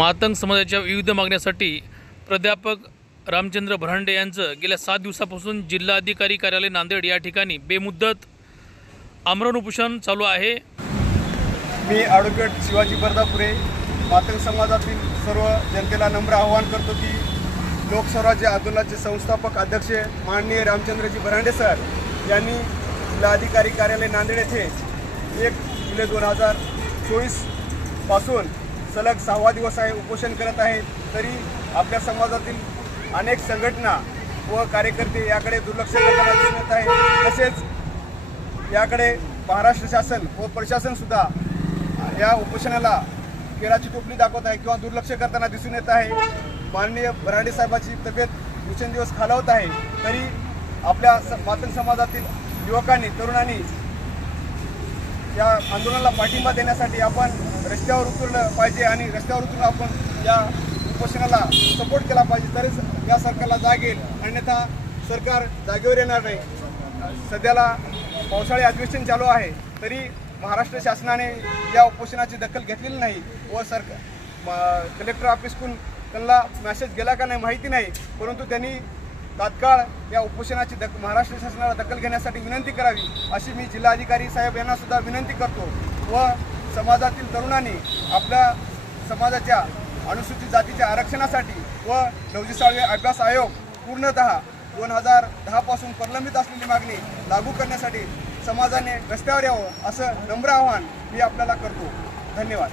मातंग समाजाच्या विविध मागण्यासाठी प्राध्यापक रामचंद्र भरांडे यांचं गेल्या 7 दिवसापासून जिल्हाधिकारी कार्यालय नांदेड या ठिकाणी बेमुदत आमरण उपोषण चालू आहे। मी ॲडव्होकेट शिवाजी बर्दापुरे मातंग समाजातील सर्व जनतेला नम्र आवाहन करतो की लोकस्वराज्य आंदोलनाचे संस्थापक अध्यक्ष माननीय रामचंद्रजी भरांडे सर यांनी जिल्हाधिकारी कार्यालय नांदेड येथे 1 जुलै 2024 पासून सलग 6वा दिवस आहे उपोषण करत आहेत। तरी आपल्या समाजातील अनेक संघटना व कार्यकर्ते याकडे दुर्लक्ष करताना दिसून येत आहे। तसेच याकडे महाराष्ट्र शासन व प्रशासन सुद्धा या उपोषणाला केळाची टोपली दाखवत आहे किंवा दुर्लक्ष करताना दिसून येत आहे। माननीय भरांडे साहेबांची तब्येत दिवसेंदिवस खालावत आहे, तरी आपल्या मातंग समाजातील युवकांनी तरुणांनी या आंदोलनाला पाठिंबा देण्यासाठी आपण रस्त्यावर उतरलं पाहिजे आणि रस्त्यावर उतरून आपण या उपोषणाला सपोर्ट केला पाहिजे, तरच या सरकारला जाग येईल, अन्यथा सरकार जागेवर येणार नाही। सध्याला पावसाळी अधिवेशन चालू आहे, तरी महाराष्ट्र शासनाने या उपोषणाची दखल घेतलेली नाही व कलेक्टर ऑफिसकडून त्यांना मेसेज गेला का नाही माहिती नाही, परंतु त्यांनी तात्काळ या उपोषणाची महाराष्ट्र शासनाला दखल घेण्यासाठी विनंती करावी अशी मी जिल्हाधिकारी साहेब यांना सुद्धा विनंती करतो। व समाजातील तरुणांनी आपल्या समाजाच्या अनुसूचित जातीच्या आरक्षणासाठी व 29वे अभ्यास आयोग पूर्णतः 2010 पासून प्रलंबित असलेली मागणी लागू करण्यासाठी समाजाने रस्त्यावर यावं असं नम्र आवाहन मी आपल्याला करतो। धन्यवाद।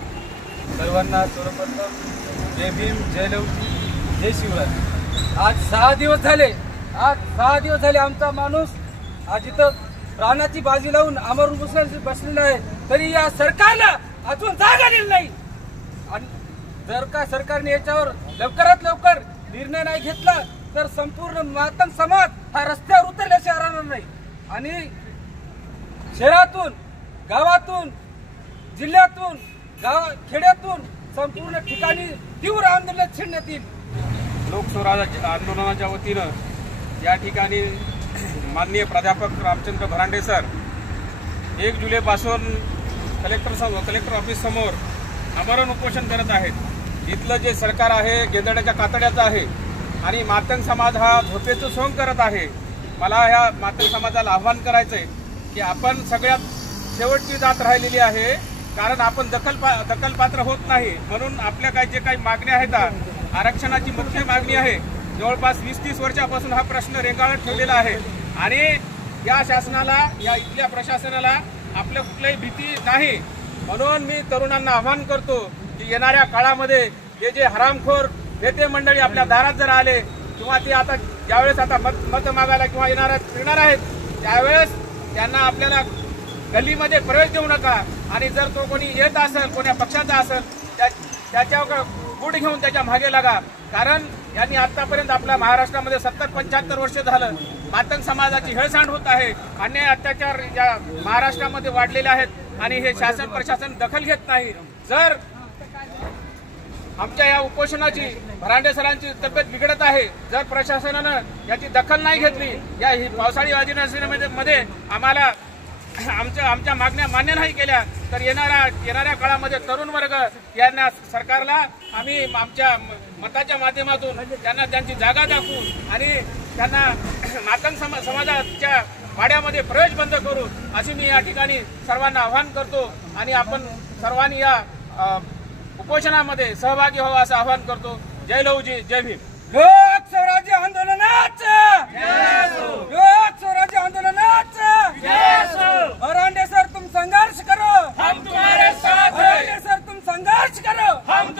सर्वांना सर्वप्रथम जय भीम, जय लवजी, जय शिवराज। आज 6 दिवस झाले आमचा माणूस आज इथं प्राणाची बाजी लावून अमर उपोषणाला बसलेला आहे, तरी या सरकारला अजून जाग आलेली नाही। आणि जर का सरकारने याच्यावर लवकरात लवकर निर्णय नाही घेतला तर संपूर्ण मातंग समाज हा रस्त्यावर उतरल्याशिवाय राहणार नाही आणि शहरातून, गावातून, जिल्ह्यातून, खेड्यातून संपूर्ण ठिकाणी तीव्र आंदोलन छेडण्यात येईल। लोकस्वराज्य आंदोलनाच्या वतीनं या ठिकाणी माननीय प्राध्यापक रामचंद्र भरांडे सर 1 जुलैपासून कलेक्टर ऑफिस समोर आमरण उपोषण करत आहेत। इथलं जे सरकार आहे गेंदड्याच्या कातड्याचं आहे आणि मातंग समाज हा झोपेचं सोंग करत आहे। मला ह्या मातंग समाजाला आव्हान करायचंय की आपण सगळ्यात शेवटची जात राहिलेली आहे, कारण आपण दखलपात्र होत नाही, म्हणून आपल्या जे काही मागण्या आहेत आरक्षणाची मुख्य मागणी आहे। जवळपास 20-30 वर्षापासून हा प्रश्न रेंगाळत ठेवलेला आहे आणि या शासनाला, या इथल्या प्रशासनाला आपल्या कुठल्याही भीती नाही। म्हणून मी तरुणांना आवाहन करतो की येणाऱ्या काळामध्ये जे हरामखोर नेते मंडळी आपल्या दारात जर आले किंवा ते आता ज्यावेळेस आता मत मागायला किंवा फिरणार आहेत त्यावेळेस त्यांना आपल्याला गल्लीमध्ये प्रवेश देऊ नका आणि जर तो कोणी येत असेल, कोण्या पक्षाचा असेल, त्याच्यावर गुढ घेऊन त्याच्या मागे लागा, कारण यांनी आतापर्यंत आपल्या महाराष्ट्रामध्ये 70-75 वर्ष झालं मातंग समाजाची हेळसांड होत आहे। अन्याय अत्याचार या महाराष्ट्रामध्ये वाढलेले आहेत आणि हे शासन प्रशासन दखल घेत नाही। जर आमच्या या उपोषणाची भरांडे सरांची तब्येत बिघडत आहे, जर प्रशासनानं याची दखल नाही घेतली, या पावसाळी अधिवेशनामध्ये आम्हाला आमच्या मागण्या मान्य नाही केल्या तर येणाऱ्या काळामध्ये तरुण वर्ग यांना सरकारला आम्ही आमच्या मताच्या माध्यमातून त्यांना त्यांची जागा दाखवू आणि त्यांना मातंग समाजाच्या वाड्यामध्ये प्रवेश बंद करू अशी मी या ठिकाणी सर्वांना आवाहन करतो आणि आपण सर्वांनी या उपोषणामध्ये सहभागी व्हावं असं आवाहन करतो। जय लवजी, जय भीम। लोक स्वराज्य आंदोलनाचं लोक स्वराज्य आंदोलनाचं भरांडे सर तुम संघर्ष करो, हम तुम्हारे साथ हैं। भरांडे सर तुम संघर्ष करो, हम